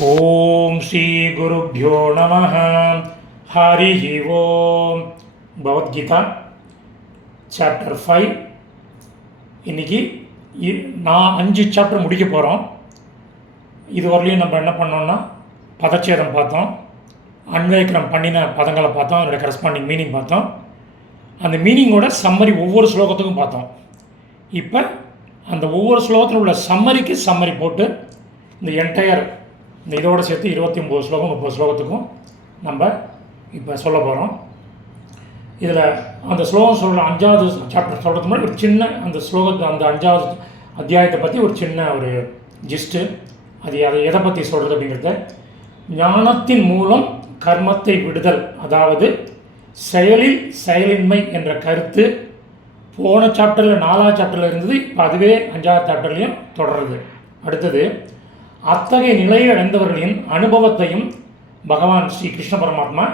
ஓம் ஸ்ரீ குருப்யோ நம ஹரி ஓம். பகவத்கீதா சாப்டர் ஃபைவ் இன்னைக்கு இ- நான் அஞ்சு சாப்டர் முடிக்க போகிறோம் இது வரலையும் நம்ம என்ன பண்ணோம்னா பதச்சேதம் பார்த்தோம். அன்வயக்கிரம் பண்ணின பதங்களை பார்த்தோம். அதோட கரஸ்பாண்டிங் மீனிங் பார்த்தோம். அந்த மீனிங்கோட சம்மரி ஒவ்வொரு ஸ்லோகத்துக்கும் பார்த்தோம். இப்போ அந்த ஒவ்வொரு ஸ்லோகத்தில் உள்ள சம்மரிக்கு சம்மரி போட்டு இந்த என்டையர் இந்த இதோட சேர்த்து இருபத்தி ஒம்பது ஸ்லோகம் முப்பது ஸ்லோகத்துக்கும் நம்ம இப்போ சொல்ல போகிறோம் இதில் அந்த ஸ்லோகம் சொல்கிற அஞ்சாவது சாப்டர் சொல்கிறதுக்கு முன்னாடி ஒரு சின்ன அந்த ஸ்லோகத்தை அந்த அஞ்சாவது அத்தியாயத்தை பற்றி ஒரு சின்ன ஒரு ஜிஸ்ட்டு அது அதை எதை பற்றி சொல்கிறது அப்படிங்கிறத. ஞானத்தின் மூலம் கர்மத்தை விடுதல் அதாவது செயலில் செயலின்மை என்ற கருத்து போன சாப்டரில் நாலாவது சாப்டரில் இருந்தது. இப்போ அதுவே அஞ்சாவது சாப்டர்லேயும் தொடருது. அடுத்தது அத்தகைய நிலையை அடைந்தவர்களின் அனுபவத்தையும் பகவான் ஸ்ரீ கிருஷ்ண பரமாத்மா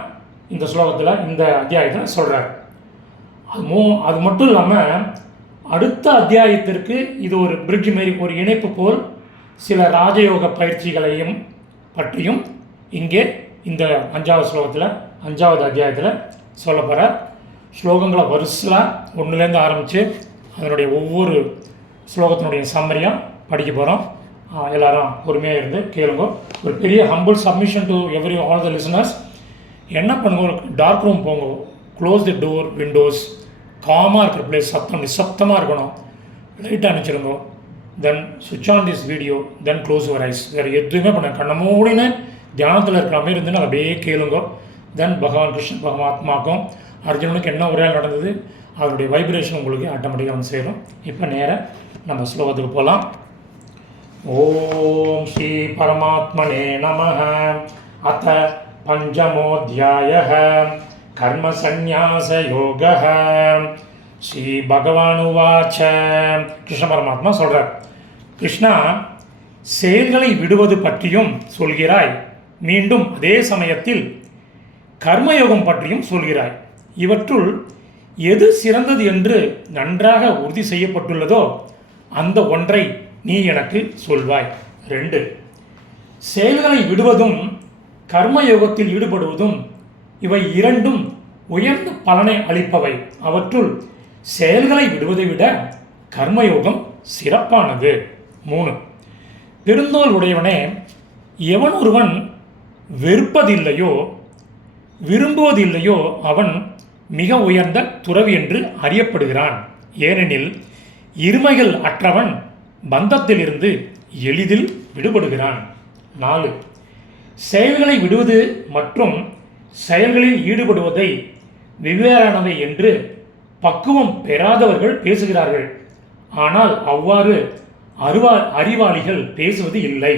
இந்த ஸ்லோகத்தில் இந்த அத்தியாயத்தில் சொல்கிறார் அது மோ அது மட்டும் இல்லாமல் அடுத்த அத்தியாயத்திற்கு இது ஒரு பிரிட்ஜ் மாரி ஒரு இணைப்பு போல் சில ராஜயோக பயிற்சிகளையும் பற்றியும் இங்கே இந்த அஞ்சாவது ஸ்லோகத்தில் அஞ்சாவது அத்தியாயத்தில் சொல்ல போகிறார் ஸ்லோகங்களை வரிசலாக ஒன்றுலேருந்து ஆரம்பித்து அதனுடைய ஒவ்வொரு ஸ்லோகத்தினுடைய சம்மரியாக படிக்க போகிறோம் எல்லாரும் பொறுமையாக இருந்து கேளுங்க. ஒரு பெரிய humble submission to every all the listeners என்ன பண்ணுங்க? டார்க் ரூம் போங்க. க்ளோஸ் தி டோர் விண்டோஸ் காமாக இருக்கிற பிளேஸ் சத்தம் நிசப்தமாக இருக்கணும். லைட் அணைச்சிருங்க தென் சுவிட்ச் on this video then close your eyes வேறு எதுவுமே பண்ண கண்ண மூடின்னு தியானத்தில் இருக்கிற மாதிரி இருந்துன்னு அப்படியே கேளுங்க. தென் பகவான் கிருஷ்ண பகவாத்மாக்கும் அர்ஜுனனுக்கு என்ன உரையால் நடந்தது? அதனுடைய வைப்ரேஷன் உங்களுக்கு ஆட்டோமேட்டிக்காக வந்து சேரும். இப்போ நேராக நம்ம ஸ்லோகத்துக்கு போகலாம் ॐ श्रीपरमात्मने नमः अथ पञ्चमोऽध्यायः कर्मसन्न्यासयोगः ஸ்ரீபகவானுவாச்ச கிருஷ்ண பரமாத்மா சொல்கிறார் கிருஷ்ணா செயல்களை விடுவது பற்றியும் சொல்கிறாய் மீண்டும் அதே சமயத்தில் கர்மயோகம் பற்றியும் சொல்கிறாய் இவற்றுள் எது சிறந்தது என்று நன்றாக உறுதி செய்யப்பட்டுள்ளதோ அந்த ஒன்றை நீ எனக்கு சொல்வாய். ரெண்டு செயல்களை விடுவதும் கர்மயோகத்தில் ஈடுபடுவதும் இவை இரண்டும் உயர்ந்த பலனை அளிப்பவை. அவற்றுள் செயல்களை விடுவதை விட கர்மயோகம் சிறப்பானது. மூணு பெருந்தோல் உடையவனே எவன் ஒருவன் வெறுப்பதில்லையோ விரும்புவதில்லையோ அவன் மிக உயர்ந்த துறவி என்று அறியப்படுகிறான். ஏனெனில் இருமைகள் அற்றவன் பந்தத்திலிருந்து எளிதில் விடுபடுகிறான். நாலு செயல்களை விடுவது மற்றும் செயல்களில் ஈடுபடுவதை வெவ்வேறானவை என்று பக்குவம் பெறாதவர்கள் பேசுகிறார்கள். ஆனால் அவ்வாறு அறிவா அறிவாளிகள் பேசுவது இல்லை.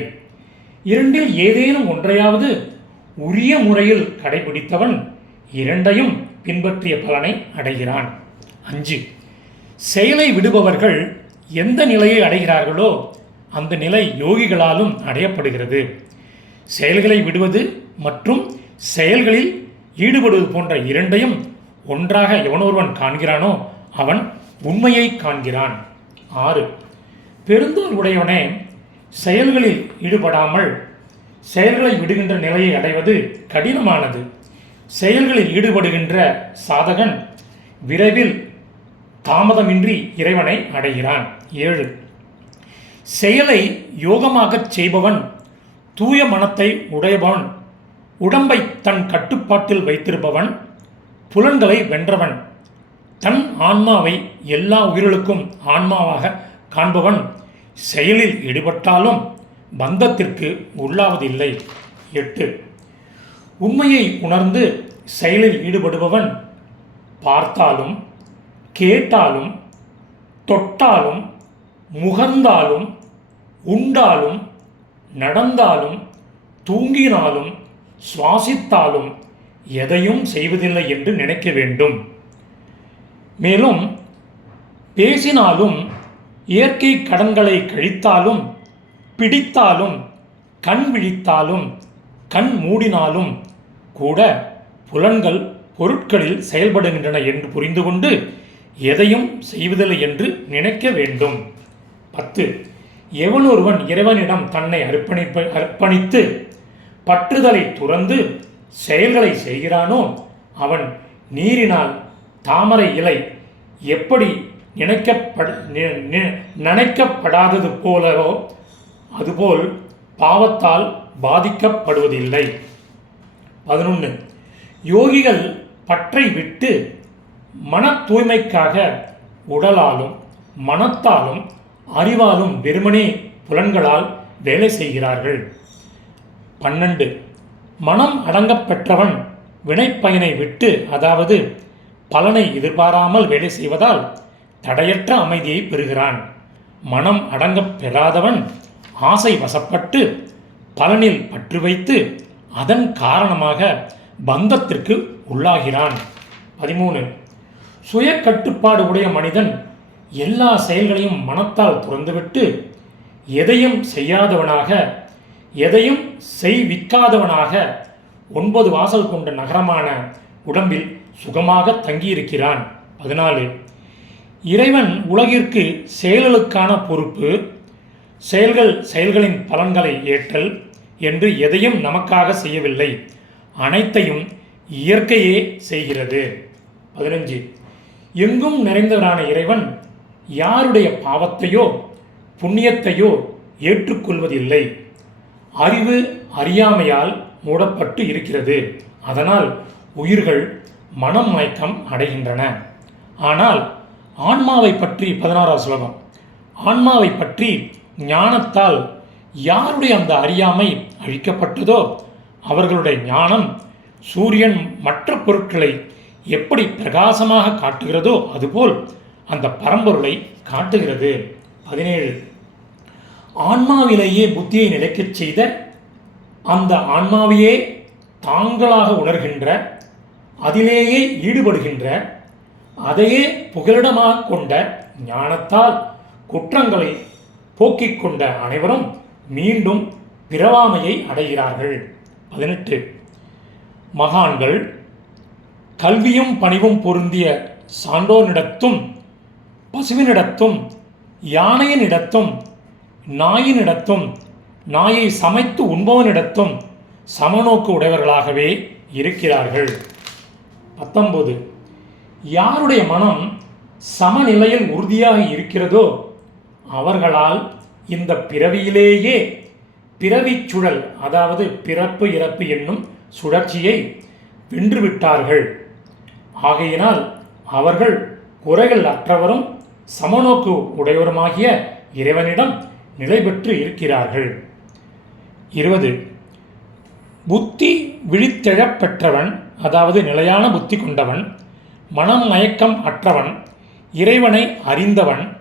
இரண்டில் ஏதேனும் ஒன்றையாவது உரிய முறையில் கடைபிடித்தவன் இரண்டையும் பின்பற்றிய பலனை அடைகிறான். அஞ்சு செயலை விடுபவர்கள் எந்த நிலையை அடைகிறார்களோ அந்த நிலை யோகிகளாலும் அடையப்படுகிறது. செயல்களை விடுவது மற்றும் செயல்களில் ஈடுபடுவது போன்ற இரண்டையும் ஒன்றாக எவனொருவன் காண்கிறானோ அவன் உண்மையை காண்கிறான். ஆறு பெருந்தோல் உடையவனே செயல்களில் ஈடுபடாமல் செயல்களை விடுகின்ற நிலையை அடைவது கடினமானது. செயல்களில் ஈடுபடுகின்ற சாதகன் விரைவில் தாமதமின்றி இறைவனை அடைகிறான். ஏழு. செயலை யோகமாகச் செய்பவன் தூய மனத்தை உடையவன் உடம்பை தன் கட்டுப்பாட்டில் வைத்திருப்பவன் புலன்களை வென்றவன் தன் ஆன்மாவை எல்லா உயிர்களுக்கும் ஆன்மாவாக காண்பவன். செயலில் ஈடுபட்டாலும் பந்தத்திற்கு உள்ளாவதில்லை. எட்டு. உண்மையை உணர்ந்து செயலில் ஈடுபடுபவன் பார்த்தாலும் கேட்டாலும் தொட்டாலும் முகர்ந்தாலும் உண்டாலும் நடந்தாலும் தூங்கினாலும் சுவாசித்தாலும் எதையும் செய்வதில்லை என்று நினைக்க வேண்டும். மேலும் பேசினாலும் இயற்கை கடன்களை கழித்தாலும் பிடித்தாலும் கண் விழித்தாலும் கண் மூடினாலும் கூட புலன்கள் பொருட்களில் செயல்படுகின்றன என்று புரிந்து கொண்டு எதையும் செய்வதில்லை என்று நினைக்க வேண்டும். பத்து. எவனொருவன் இறைவனிடம் தன்னை அர்ப்பணிப்ப அர்ப்பணித்து பற்றுதலை துறந்து செயல்களை செய்கிறானோ அவன் நீரினால் தாமரை இலை எப்படி நினைக்கப்பட நி- போலவோ அதுபோல் பாவத்தால் பாதிக்கப்படுவதில்லை. பதினொன்று யோகிகள் பற்றை விட்டு மன தூய்மைக்காக உடலாலும் மனத்தாலும் அறிவாலும் வெறுமனே புலன்களால் வேலை செய்கிறார்கள். பன்னெண்டு. மனம் அடங்கப்பெற்றவன் வினைப்பயனை விட்டு அதாவது பலனை எதிர்பாராமல் வேலை செய்வதால் தடையற்ற அமைதியை பெறுகிறான். மனம் அடங்கப் பெறாதவன் ஆசை வசப்பட்டு பலனில் பற்று வைத்து அதன் காரணமாக பந்தத்திற்கு உள்ளாகிறான். பதிமூணு. சுய கட்டுப்பாடு உடைய மனிதன் எல்லா செயல்களையும் மனத்தால் துறந்துவிட்டு எதையும் செய்யாதவனாக எதையும் செய்விக்காதவனாக ஒன்பது வாசல் கொண்ட நகரமான உடம்பில் சுகமாக தங்கியிருக்கிறான். பதினாலு. இறைவன் உலகிற்கு செயல்களுக்கான பொறுப்பு செயல்கள் செயல்களின் பலன்களை ஏற்றல் என்று எதையும் நமக்காக செய்யவில்லை. அனைத்தையும் இயற்கையே செய்கிறது. பதினஞ்சு. எங்கும் நிறைந்தவரான இறைவன் யாருடைய பாவத்தையோ புண்ணியத்தையோ ஏற்றுக்கொள்வதில்லை. அறிவு அறியாமையால் மூடப்பட்டு இருக்கிறது. அதனால் உயிர்கள் மனம் மயக்கம் அடைகின்றன. ஆனால் ஆன்மாவை பற்றி பதினாறாம் சுலகம் ஆன்மாவை பற்றி ஞானத்தால் யாருடைய அந்த அறியாமை அழிக்கப்பட்டதோ அவர்களுடைய ஞானம் சூரியன் மற்ற பொருட்களை எப்படி பிரகாசமாக காட்டுகிறதோ அதுபோல் அந்த பரம்பொருளை காட்டுகிறது. பதினேழு. ஆன்மாவிலேயே புத்தியை நிலைக்கச் செய்த அந்த ஆன்மாவையே தாங்களாக உணர்கின்ற அதிலேயே ஈடுபடுகின்ற அதையே புகலிடமாக கொண்ட ஞானத்தால் குற்றங்களை போக்கிக் கொண்ட அனைவரும் மீண்டும் பிறவாமையை அடைகிறார்கள். பதினெட்டு. மகான்கள் கல்வியும் பணிவும் பொருந்திய சான்றோனிடத்தும் பசுவினிடத்தும் யானையினிடத்தும் நாயினிடத்தும் நாயை சமைத்து உண்பவனிடத்தும் சமநோக்கு உடையவர்களாகவே இருக்கிறார்கள். பத்தொன்பது. யாருடைய மனம் சமநிலையில் உறுதியாக இருக்கிறதோ அவர்களால் இந்த பிறவியிலேயே பிறவிச் சுழல் அதாவது பிறப்பு இறப்பு என்னும் சுழற்சியை வென்றுவிட்டார்கள். ஆகையினால் அவர்கள் குறைகள் அற்றவரும் சமநோக்கு உடையவருமாகிய இறைவனிடம் நிலை பெற்று இருக்கிறார்கள். இருபது. புத்தி விழித்தெழப் பெற்றவன் அதாவது நிலையான புத்தி கொண்டவன் மனம் மயக்கம் அற்றவன் இறைவனை அறிந்தவன்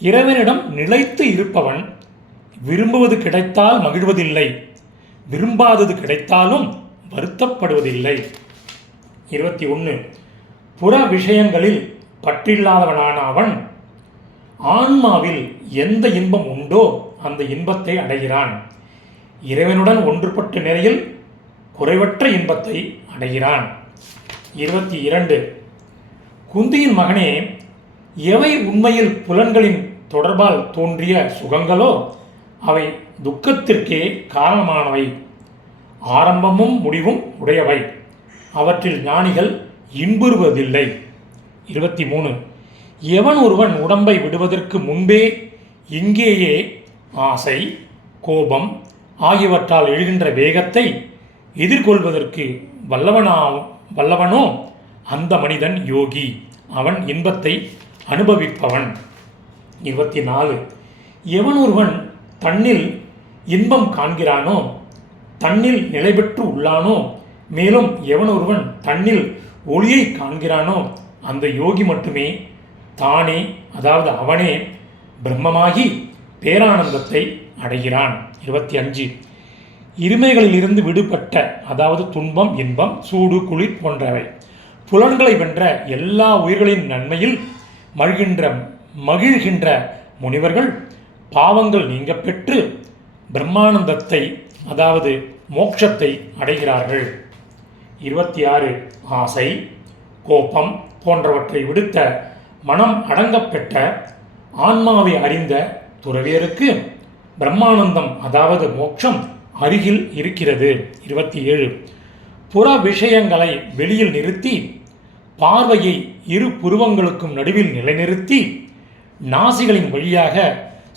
இறைவனிடம் நிலைத்து இருப்பவன் விரும்புவது கிடைத்தால் மகிழ்வதில்லை விரும்பாதது கிடைத்தாலும் வருத்தப்படுவதில்லை. இருபத்தி ஒன்று. புற விஷயங்களில் பற்றில்லாதவனான அவன் ஆன்மாவில் எந்த இன்பம் உண்டோ அந்த இன்பத்தை அடைகிறான். இறைவனுடன் ஒன்றுபட்ட நிலையில் குறைவற்ற இன்பத்தை அடைகிறான். இருபத்தி இரண்டு. குந்தியின் மகனே எவை உண்மையில் புலன்களின் தொடர்பால் தோன்றிய சுகங்களோ அவை துக்கத்திற்கே காரணமானவை. ஆரம்பமும் முடிவும் உடையவை. அவற்றில் ஞானிகள் இன்புறுவதில்லை. இருபத்தி மூணு. எவன் ஒருவன் உடம்பை விடுவதற்கு முன்பே இங்கேயே ஆசை கோபம் ஆகியவற்றால் எழுகின்ற வேகத்தை எதிர்கொள்வதற்கு வல்லவனா வல்லவனோ அந்த மனிதன் யோகி. அவன் இன்பத்தை அனுபவிப்பவன். இருபத்தி நாலு எவன் ஒருவன் தன்னில் இன்பம் காண்கிறானோ தன்னில் நிலை பெற்று உள்ளானோ மேலும் எவன் ஒருவன் தன்னில் ஒளியை காண்கிறானோ அந்த யோகி மட்டுமே தானே அதாவது அவனே பிரம்மமாகி பேரானந்தத்தை அடைகிறான். இருபத்தி அஞ்சு. இருமைகளிலிருந்து விடுபட்ட அதாவது துன்பம் இன்பம் சூடு குளிர் போன்றவை புலன்களை வென்ற எல்லா உயிர்களின் நன்மையில் மகிழ்கின்ற மகிழ்கின்ற முனிவர்கள் பாவங்கள் நீங்க பெற்று பிரம்மானந்தத்தை அதாவது மோட்சத்தை அடைகிறார்கள். இருபத்தி ஆறு. ஆசை கோபம் போன்றவற்றை விடுத்த மனம் அடங்கப்பெற்ற ஆன்மாவை அறிந்த துறவியருக்கு பிரம்மானந்தம் அதாவது மோட்சம் அருகில் இருக்கிறது. இருபத்தி ஏழு புற விஷயங்களை வெளியில் நிறுத்தி பார்வையை இரு புருவங்களுக்கும் நடுவில் நிலைநிறுத்தி நாசிகளின் வழியாக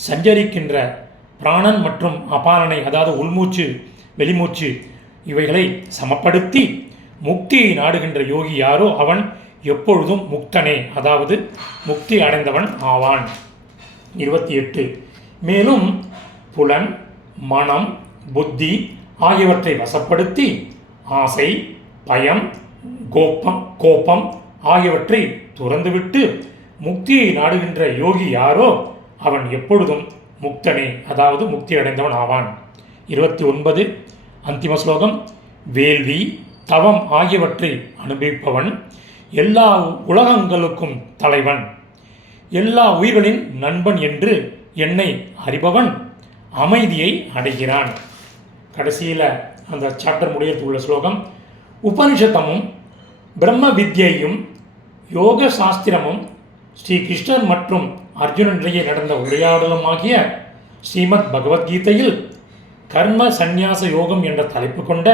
சஞ்சரிக்கின்ற பிராணன் மற்றும் அபானனை அதாவது உள்மூச்சு வெளிமூச்சு இவைகளை சமப்படுத்தி முக்தியை நாடுகின்ற யோகி யாரோ அவன் எப்பொழுதும் முக்தனே அதாவது முக்தி அடைந்தவன் ஆவான். இருபத்தி எட்டு. மேலும் புலன் மனம் புத்தி ஆகியவற்றை வசப்படுத்தி ஆசை பயம் கோப்பம் கோபம் ஆகியவற்றை துறந்துவிட்டு முக்தியை நாடுகின்ற யோகி யாரோ அவன் எப்பொழுதும் முக்தனே அதாவது முக்தி அடைந்தவன் ஆவான். இருபத்தி ஒன்பது. அந்திம ஸ்லோகம் வேள்வி தவம் ஆகியவற்றை அனுபவிப்பவன் எல்லா உலகங்களுக்கும் தலைவன். எல்லா உயிர்களின் நண்பன் என்று என்னை அறிபவன் அமைதியை அடைகிறான். கடைசியில் அந்த சாப்டர் முடியறதுக்கு உள்ள ஸ்லோகம் உபனிஷத்தமும் பிரம்ம வித்யையும் யோக சாஸ்திரமும் ஸ்ரீ கிருஷ்ணர் மற்றும் அர்ஜுனனிடையே நடந்த உரையாடலுமாகிய ஸ்ரீமத் பகவத்கீதையில் கர்ம சந்நியாச யோகம் என்ற தலைப்பு கொண்ட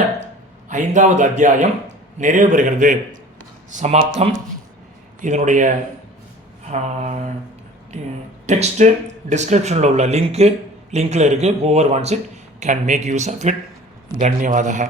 ஐந்தாவது அத்தியாயம் நிறைவு பெறுகிறது. சமாப்தம். இதனுடைய டெக்ஸ்ட்டு டிஸ்கிரிப்ஷனில் உள்ள லிங்க்கு லிங்க்கில் இருக்குது over once it can make use of it தன்யவாதக.